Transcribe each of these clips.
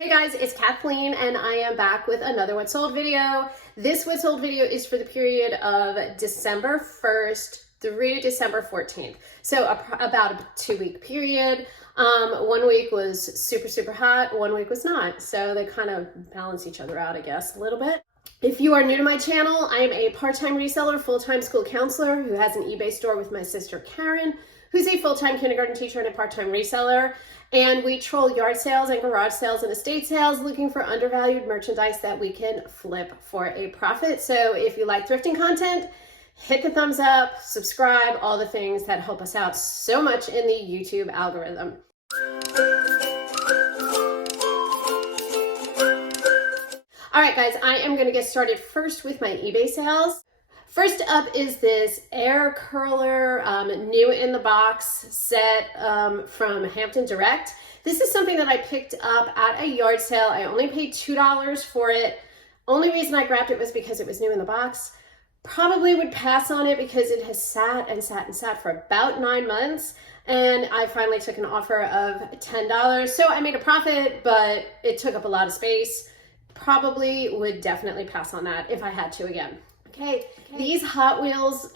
Hey guys, it's Kathleen and I am back with another What Sold video. This What Sold video is for the period of December 1st through December 14th. So about a 2-week period. 1 week was super hot, 1 week was not. So they kind of balance each other out, I guess, a little bit. If you are new to my channel, I am a part-time reseller, full-time school counselor who has an eBay store with my sister Karen, who's a full-time kindergarten teacher and a part-time reseller. And we troll yard sales and garage sales and estate sales looking for undervalued merchandise that we can flip for a profit. So if you like thrifting content, hit the thumbs up, subscribe, all the things that help us out so much in the YouTube algorithm. All right, guys, I am gonna get started first with my eBay sales. First up is this air curler, new in the box set from Hampton Direct. This is something that I picked up at a yard sale. I only paid $2 for it. Only reason I grabbed it was because it was new in the box. Probably would pass on it because it has sat and sat for about 9 months. And I finally took an offer of $10. So I made a profit, but it took up a lot of space. Probably would definitely pass on that if I had to again. Okay, these Hot Wheels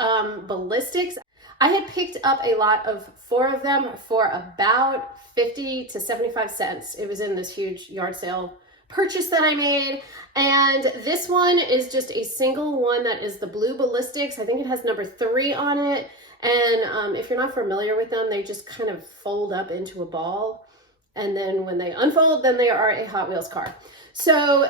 ballistics, I had picked up a lot of 4 of them for about 50 to 75 cents. It was in this huge yard sale purchase that I made. And this one is just a single one that is the blue ballistics. I think it has number 3 on it. And if you're not familiar with them, they just kind of fold up into a ball. And then when they unfold, then they are a Hot Wheels car. So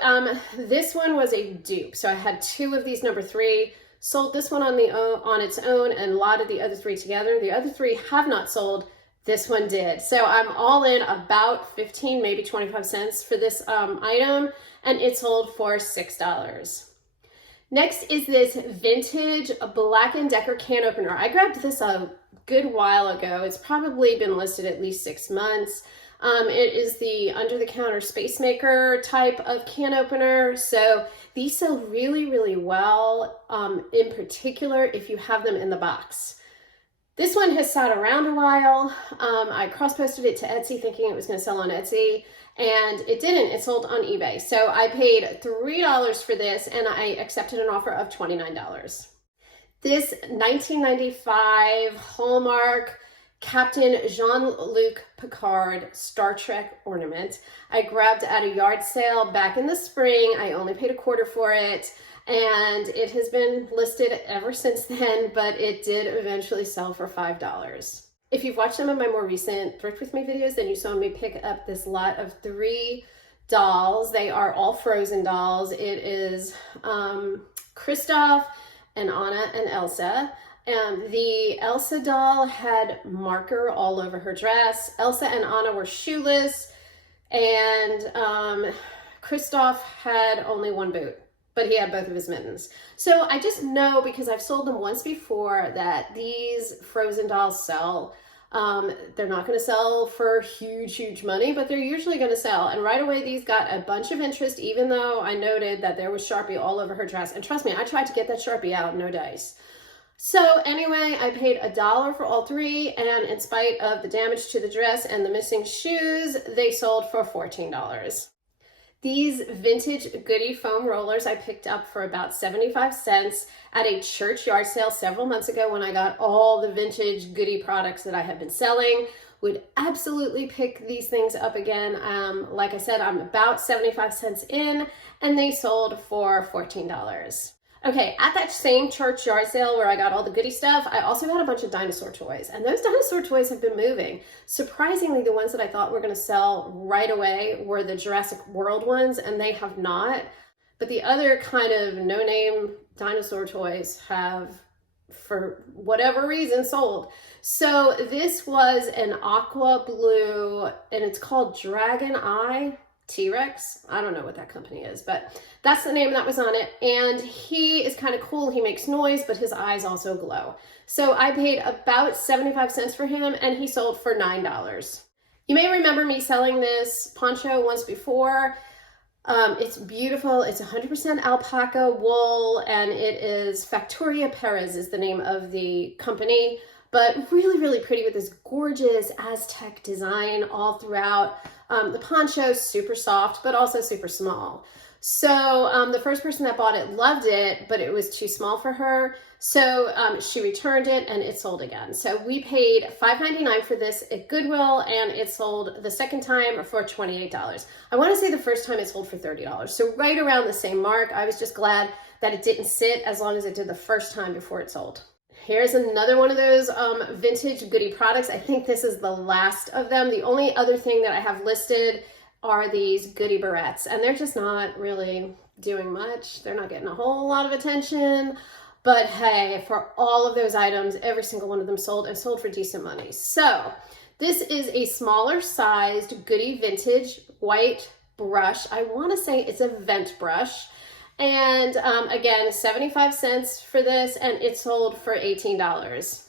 this one was a dupe. So I had 2 of these number 3, sold this one on its own and lotted the other 3 together. The other 3 have not sold. This one did. So I'm all in about 15, maybe 25 cents for this item, and it sold for $6. Next is this vintage Blackened Decker can opener. I grabbed this a good while ago. It's probably been listed at least 6 months. It is the under-the-counter space maker type of can opener. So these sell really well, in particular if you have them in the box. This one has sat around a while. I cross-posted it to Etsy thinking it was going to sell on Etsy, and it didn't. It sold on eBay. So I paid $3 for this, and I accepted an offer of $29. This 1995 Hallmark Captain Jean-Luc Picard Star Trek ornament I grabbed at a yard sale back in the spring. I only paid $0.25 for it, and it has been listed ever since then, but it did eventually sell for $5. If you've watched some of my more recent Thrift With Me videos, then you saw me pick up this lot of 3 dolls. They are all Frozen dolls. It is Kristoff and Anna and Elsa. The Elsa doll had marker all over her dress. Elsa and Anna were shoeless, and Kristoff had only 1 boot, but he had both of his mittens. So I just know, because I've sold them once before, that these Frozen dolls sell. They're not going to sell for huge money, but they're usually going to sell. And right away, these got a bunch of interest, even though I noted that there was Sharpie all over her dress. And trust me, I tried to get that Sharpie out, no dice. So anyway, I paid $1 for all 3, and in spite of the damage to the dress and the missing shoes, they sold for $14. These vintage Goody foam rollers I picked up for about 75 cents at a church yard sale several months ago when I got all the vintage Goody products that I had been selling. Would absolutely pick these things up again. Like I said, I'm about 75 cents in, and they sold for $14. Okay, at that same church yard sale where I got all the Goody stuff, I also got a bunch of Dinosaur Toys, and those Dinosaur Toys have been moving. Surprisingly, the ones that I thought were going to sell right away were the Jurassic World ones, and they have not. But the other kind of no-name Dinosaur Toys have, for whatever reason, sold. So this was an aqua blue, and it's called Dragon Eye T-Rex. I don't know what that company is, but that's the name that was on it. And he is kind of cool. He makes noise, but his eyes also glow. So I paid about 75 cents for him, and he sold for $9. You may remember me selling this poncho once before. It's beautiful. It's 100% alpaca wool, and it is Factoria Perez is the name of the company. but really, really pretty with this gorgeous Aztec design all throughout. The poncho, super soft, but also super small. So the first person that bought it loved it, but it was too small for her. So she returned it and it sold again. So we paid $5.99 for this at Goodwill, and it sold the second time for $28. I want to say the first time it sold for $30. So right around the same mark. I was just glad that it didn't sit as long as it did the first time before it sold. Here's another one of those vintage Goody products. I think this is the last of them. The only other thing that I have listed are these Goody Barrettes, and they're just not really doing much. They're not getting a whole lot of attention, but hey, for all of those items, every single one of them sold, and sold for decent money. So this is a smaller sized Goody vintage white brush. I want to say it's a vent brush, and again, 75 cents for this, and it sold for $18.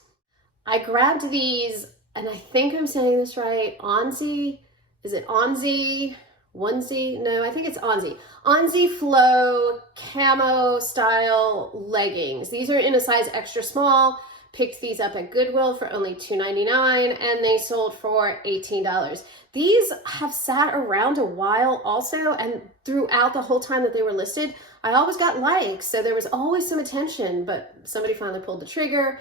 I grabbed these, and I think I'm saying this right, Onzie. Is it Onzie? Onesie? No, I think it's Onzie. Onzie Flow Camo style leggings. These are in a size extra small. Picked these up at Goodwill for only $2.99, and they sold for $18. These have sat around a while also, and throughout the whole time that they were listed, I always got likes, so there was always some attention, but somebody finally pulled the trigger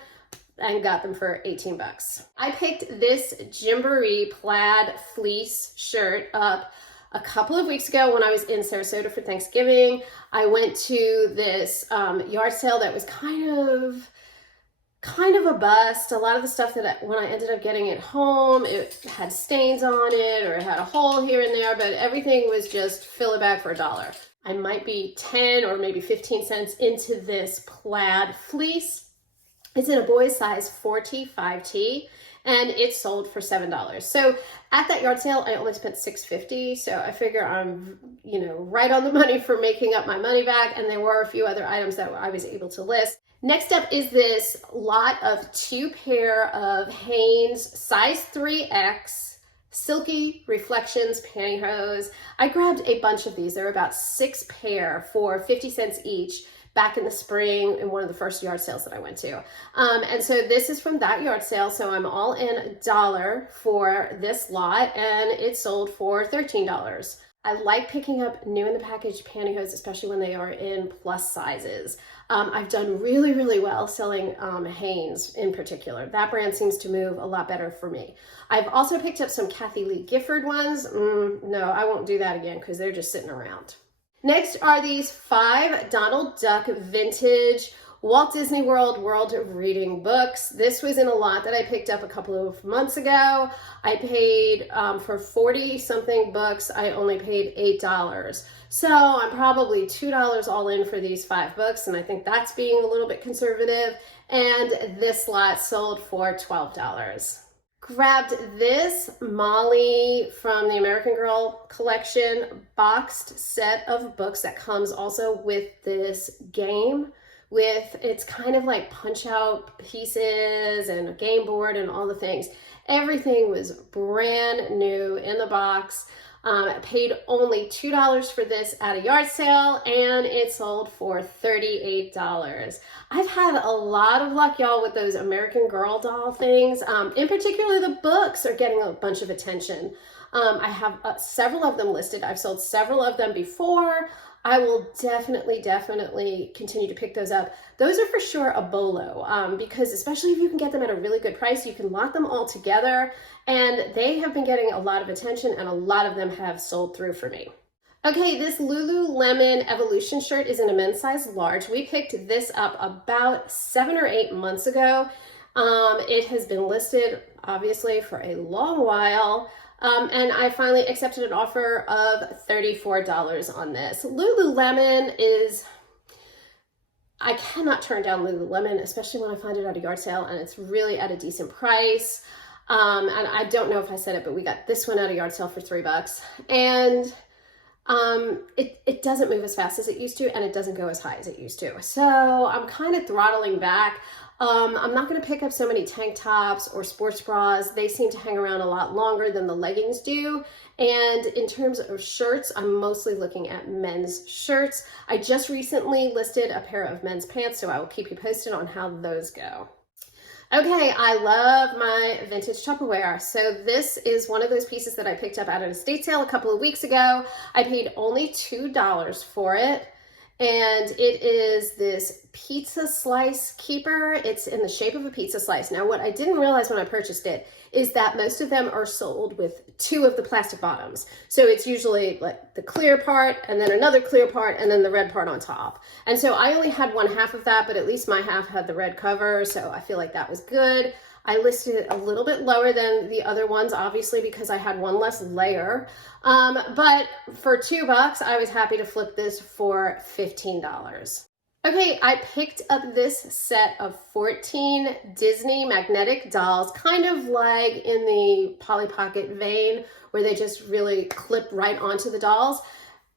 and got them for 18 bucks. I picked this Gymboree plaid fleece shirt up a couple of weeks ago when I was in Sarasota for Thanksgiving. I went to this yard sale that was kind of a bust. A lot of the stuff that when I ended up getting it home, it had stains on it or it had a hole here and there, but everything was just fill it back for $1. I might be 10 or maybe 15 cents into this plaid fleece. It's in a boy's size 4T, 5T, and it sold for $7. So at that yard sale, I only spent $6.50. So I figure I'm, right on the money for making up my money back. And there were a few other items that I was able to list. Next up is this lot of 2 pair of Hanes size 3X Silky Reflections pantyhose. I grabbed a bunch of these. There were about 6 pair for 50 cents each back in the spring in one of the first yard sales that I went to. And so this is from that yard sale. So I'm all in $1 for this lot, and it sold for $13. I like picking up new in the package pantyhose, especially when they are in plus sizes. I've done really, really well selling Hanes in particular. That brand seems to move a lot better for me. I've also picked up some Kathy Lee Gifford ones. No, I won't do that again because they're just sitting around. Next are these 5 Donald Duck vintage Walt Disney World of Reading books. This was in a lot that I picked up a couple of months ago. I paid for 40 something books. I only paid $8. So I'm probably $2 all in for these 5 books, and I think that's being a little bit conservative. And this lot sold for $12. Grabbed this Molly from the American Girl collection boxed set of books that comes also with this game. It's kind of like punch out pieces and a game board and all the things. Everything was brand new in the box. I paid only $2 for this at a yard sale, and it sold for $38. I've had a lot of luck, y'all, with those American Girl doll things. In particular, the books are getting a bunch of attention. I have several of them listed. I've sold several of them before. I will definitely continue to pick those up. Those are for sure a bolo, because especially if you can get them at a really good price, you can lock them all together, and they have been getting a lot of attention, and a lot of them have sold through for me. Okay, this Lululemon Evolution shirt is in a men's size large. We picked this up about 7 or 8 months ago. It has been listed, obviously, for a long while. And I finally accepted an offer of $34 on this. Lululemon is, I cannot turn down Lululemon, especially when I find it at a yard sale and it's really at a decent price. And I don't know if I said it, but we got this one at a yard sale for $3. And it doesn't move as fast as it used to, and it doesn't go as high as it used to. So I'm kind of throttling back. I'm not going to pick up so many tank tops or sports bras. They seem to hang around a lot longer than the leggings do. And in terms of shirts, I'm mostly looking at men's shirts. I just recently listed a pair of men's pants, so I will keep you posted on how those go. Okay, I love my vintage Tupperware. So this is one of those pieces that I picked up at an estate sale a couple of weeks ago. I paid only $2 for it. And it is this pizza slice keeper. It's in the shape of a pizza slice. Now, what I didn't realize when I purchased it is that most of them are sold with two of the plastic bottoms. So it's usually like the clear part and then another clear part and then the red part on top. And so I only had one half of that, but at least my half had the red cover. So I feel like that was good. I listed it a little bit lower than the other ones, obviously, because I had one less layer. But for $2, I was happy to flip this for $15. Okay, I picked up this set of 14 Disney magnetic dolls, kind of like in the Polly Pocket vein, where they just really clip right onto the dolls.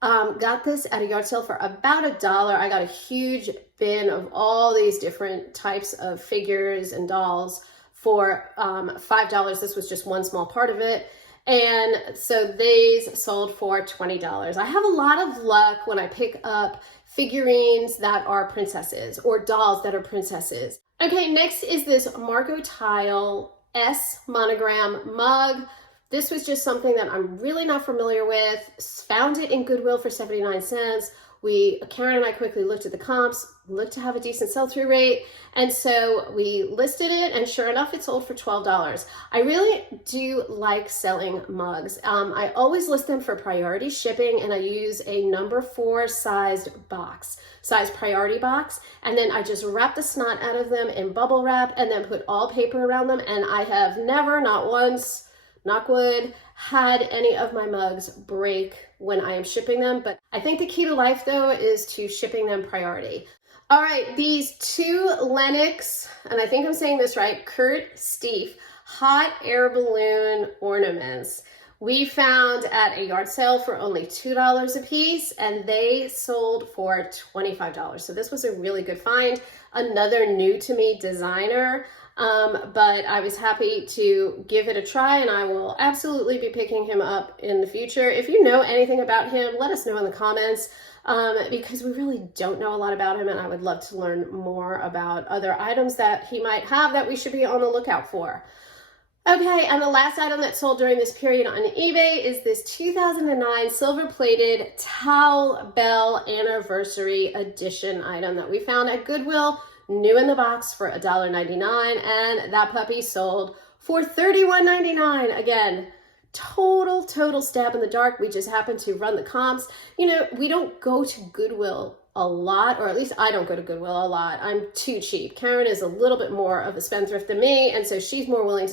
Got this at a yard sale for about $1. I got a huge bin of all these different types of figures and dolls for $5. This was just one small part of it. And so these sold for $20. I have a lot of luck when I pick up figurines that are princesses or dolls that are princesses. Okay, next is this Margot Tile S Monogram mug. This was just something that I'm really not familiar with. Found it in Goodwill for 79 cents. Karen and I quickly looked at the comps, looked to have a decent sell-through rate, and so we listed it, and sure enough, it sold for $12. I really do like selling mugs. I always list them for priority shipping, and I use a number 4 size priority box, and then I just wrap the snot out of them in bubble wrap, and then put all paper around them, and I have never, not once, knock wood, had any of my mugs break when I am shipping them. But I think the key to life, though, is to shipping them priority. All right, these two Lennox, and I think I'm saying this right, Kurt Stief hot air balloon ornaments. We found at a yard sale for only $2 a piece, and they sold for $25. So this was a really good find. Another new to me designer. But I was happy to give it a try, and I will absolutely be picking him up in the future. If you know anything about him, let us know in the comments, because we really don't know a lot about him, and I would love to learn more about other items that he might have that we should be on the lookout for. Okay, and the last item that sold during this period on eBay is this 2009 silver-plated Towel Bell Anniversary Edition item that we found at Goodwill, new in the box for $1.99, and that puppy sold for $31.99. Again, total stab in the dark. We just happened to run the comps. You know, we don't go to Goodwill a lot, or at least I don't go to Goodwill a lot. I'm too cheap. Karen is a little bit more of a spendthrift than me, and so she's more willing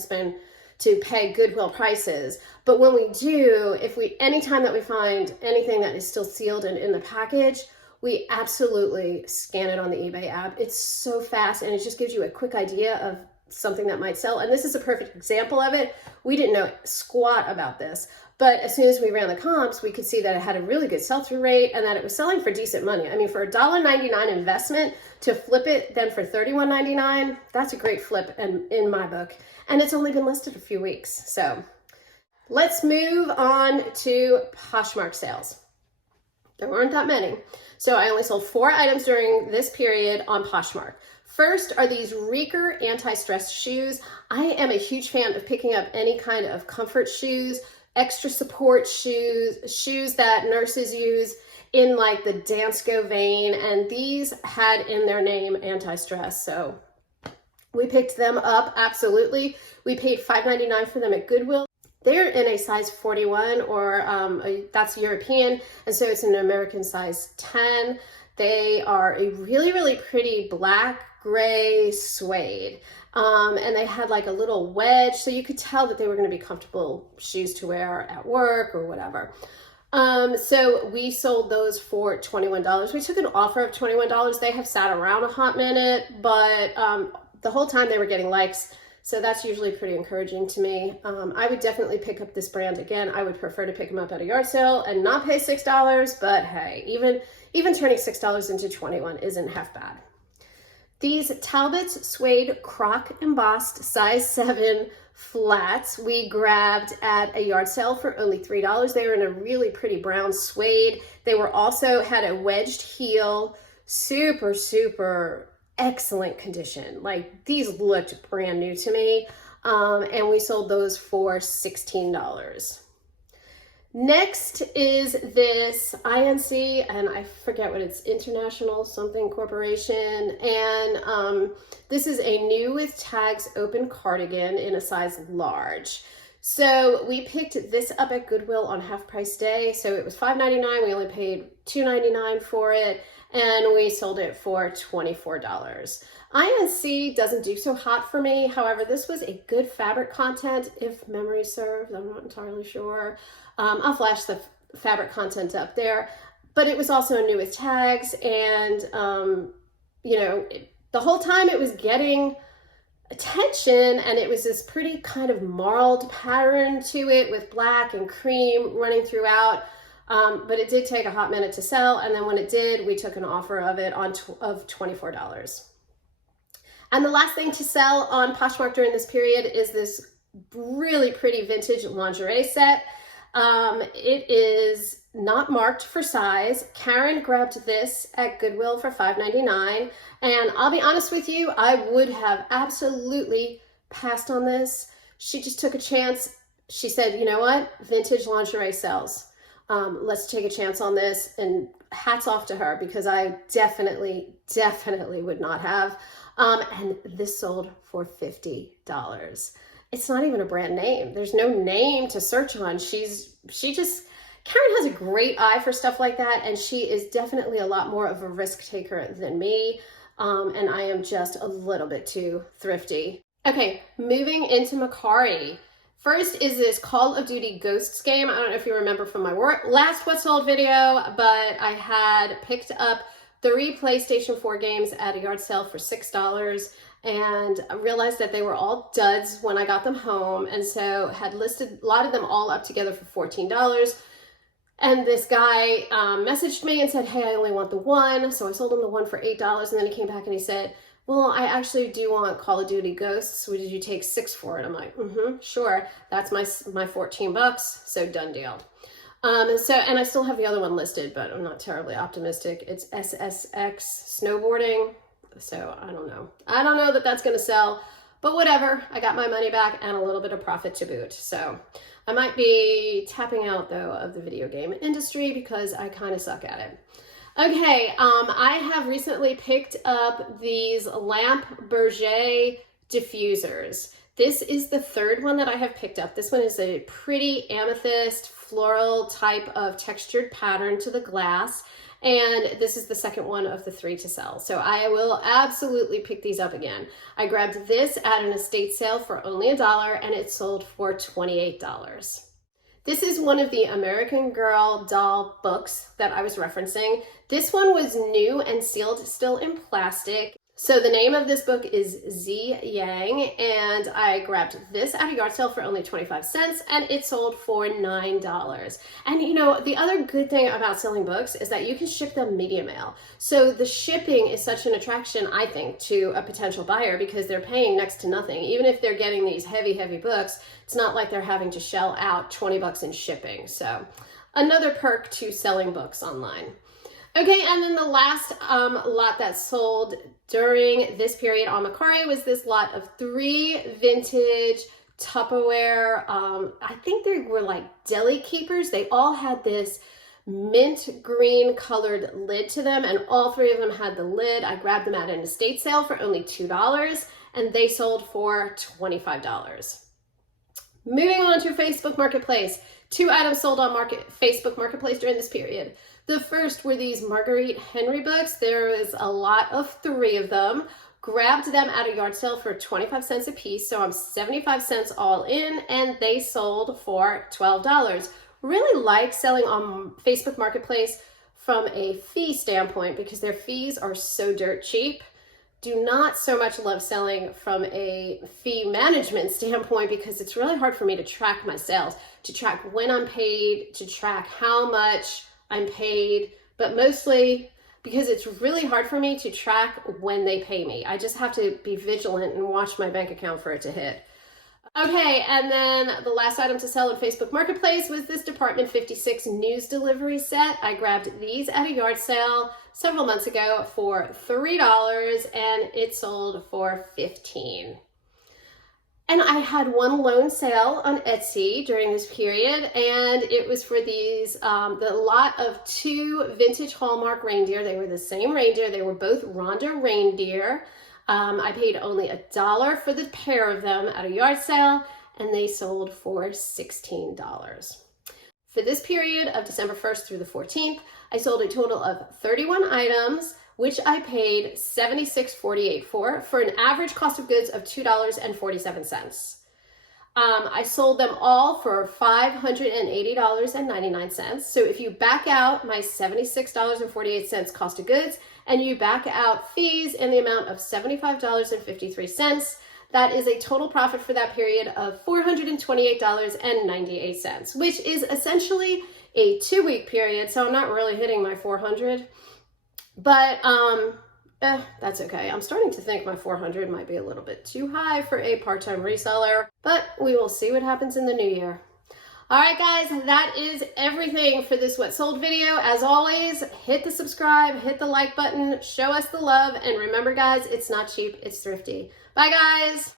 to pay Goodwill prices. But when we do, anytime that we find anything that is still sealed and in the package, we absolutely scan it on the eBay app. It's so fast, and it just gives you a quick idea of something that might sell. And this is a perfect example of it. We didn't know squat about this, but as soon as we ran the comps, we could see that it had a really good sell-through rate and that it was selling for decent money. I mean, for a $1.99 investment to flip it then for $31.99, that's a great flip in my book. And it's only been listed a few weeks. So let's move on to Poshmark sales. There weren't that many. So I only sold 4 items during this period on Poshmark. First are these Reeker anti-stress shoes. I am a huge fan of picking up any kind of comfort shoes, extra support shoes that nurses use in like the Dansko vein, and these had in their name anti-stress. So we picked them up, absolutely. We paid $5.99 for them at Goodwill. They're in a size 41, or that's European, and so it's an American size 10. They are a really pretty black gray suede, and they had like a little wedge, so you could tell that they were going to be comfortable shoes to wear at work or whatever. So we sold those for $21. We took an offer of $21. They have sat around a hot minute, but the whole time they were getting likes. So that's usually pretty encouraging to me. I would definitely pick up this brand again. I would prefer to pick them up at a yard sale and not pay $6, but hey, even turning $6 into $21 isn't half bad. These Talbot's Suede Croc Embossed size 7 flats we grabbed at a yard sale for only $3. They were in a really pretty brown suede. They were also had a wedged heel, super excellent condition. Like, these looked brand new to me. And we sold those for $16. Next is this INC, and I forget what it's, International something Corporation. And this is a new with tags open cardigan in a size large. So we picked this up at Goodwill on half price day. So it was $5.99. We only paid $2.99 for it, and we sold it for $24. INC doesn't do so hot for me. However, this was a good fabric content, if memory serves. I'm not entirely sure. I'll flash the fabric content up there. But it was also new with tags, and you know, the whole time it was getting attention, and it was this pretty kind of marled pattern to it with black and cream running throughout. But it did take a hot minute to sell, and then when it did, we took an offer of it of $24. And the last thing to sell on Poshmark during this period is this really pretty vintage lingerie set. It is not marked for size. Karen grabbed this at Goodwill for $5.99, and I'll be honest with you, I would have absolutely passed on this. She just took a chance. She said, you know what, vintage lingerie sells. Let's take a chance on this, and hats off to her, because I definitely would not have. And this sold for $50. It's not even a brand name. There's no name to search on. Karen has a great eye for stuff like that, and she is definitely a lot more of a risk taker than me. And I am just a little bit too thrifty. Okay, moving into Mercari. First is this Call of Duty Ghosts game. I don't know if you remember from my last What Sold video, but I had picked up 3 PlayStation 4 games at a yard sale for $6, and I realized that they were all duds when I got them home, and so had listed a lot of them all up together for $14. And this guy messaged me and said, hey, I only want the one. So I sold him the one for $8, and then he came back and he said, well, I actually do want Call of Duty Ghosts. Would you take 6 for it? I'm like, sure. That's my $14, so done deal. And I still have the other one listed, but I'm not terribly optimistic. It's SSX Snowboarding. So I don't know. I don't know that that's going to sell, but whatever. I got my money back and a little bit of profit to boot. So I might be tapping out, though, of the video game industry because I kind of suck at it. Okay, I have recently picked up these lamp Berger diffusers. This is the 3rd one that I have picked up. This one is a pretty amethyst floral type of textured pattern to the glass. And this is the 2nd one of the 3 to sell. So I will absolutely pick these up again. I grabbed this at an estate sale for only $1, and it sold for $28. This is one of the American Girl doll books that I was referencing. This one was new and sealed still in plastic. So the name of this book is Z Yang, and I grabbed this at a yard sale for only 25 cents, and it sold for $9. And you know, the other good thing about selling books is that you can ship them media mail. So the shipping is such an attraction, I think, to a potential buyer because they're paying next to nothing. Even if they're getting these heavy books, it's not like they're having to shell out 20 bucks in shipping. So another perk to selling books online. Okay, and then the last lot that sold during this period on Mercari was this lot of 3 vintage Tupperware. I think they were like deli keepers. They all had this mint green colored lid to them, and all 3 of them had the lid. I grabbed them at an estate sale for only $2, and they sold for $25. Moving on to Facebook Marketplace. 2 items sold on Facebook Marketplace during this period. The first were these Marguerite Henry books. There was a lot of 3 of them. Grabbed them at a yard sale for 25 cents a piece, so I'm 75 cents all in, and they sold for $12. Really like selling on Facebook Marketplace from a fee standpoint because their fees are so dirt cheap. Do not so much love selling from a fee management standpoint because it's really hard for me to track my sales, to track when I'm paid, to track how much I'm paid, but mostly because it's really hard for me to track when they pay me. I just have to be vigilant and watch my bank account for it to hit. Okay, and then the last item to sell on Facebook Marketplace was this Department 56 news delivery set. I grabbed these at a yard sale several months ago for $3 and it sold for $15. And I had one lone sale on Etsy during this period, and it was for these, the lot of 2 vintage Hallmark reindeer. They were the same reindeer. They were both Ronda reindeer. I paid only $1 for the pair of them at a yard sale, and they sold for $16. For this period of December 1st through the 14th, I sold a total of 31 items, which I paid $76.48 for an average cost of goods of $2.47. I sold them all for $580.99. So if you back out my $76.48 cost of goods and you back out fees in the amount of $75.53, that is a total profit for that period of $428.98, which is essentially a 2-week period. So I'm not really hitting my 400. But that's okay. I'm starting to think my 400 might be a little bit too high for a part-time reseller, but we will see what happens in the new year. All right, guys, that is everything for this What Sold video. As always, hit the subscribe, hit the like button, show us the love, and remember, guys, it's not cheap, it's thrifty. Bye, guys.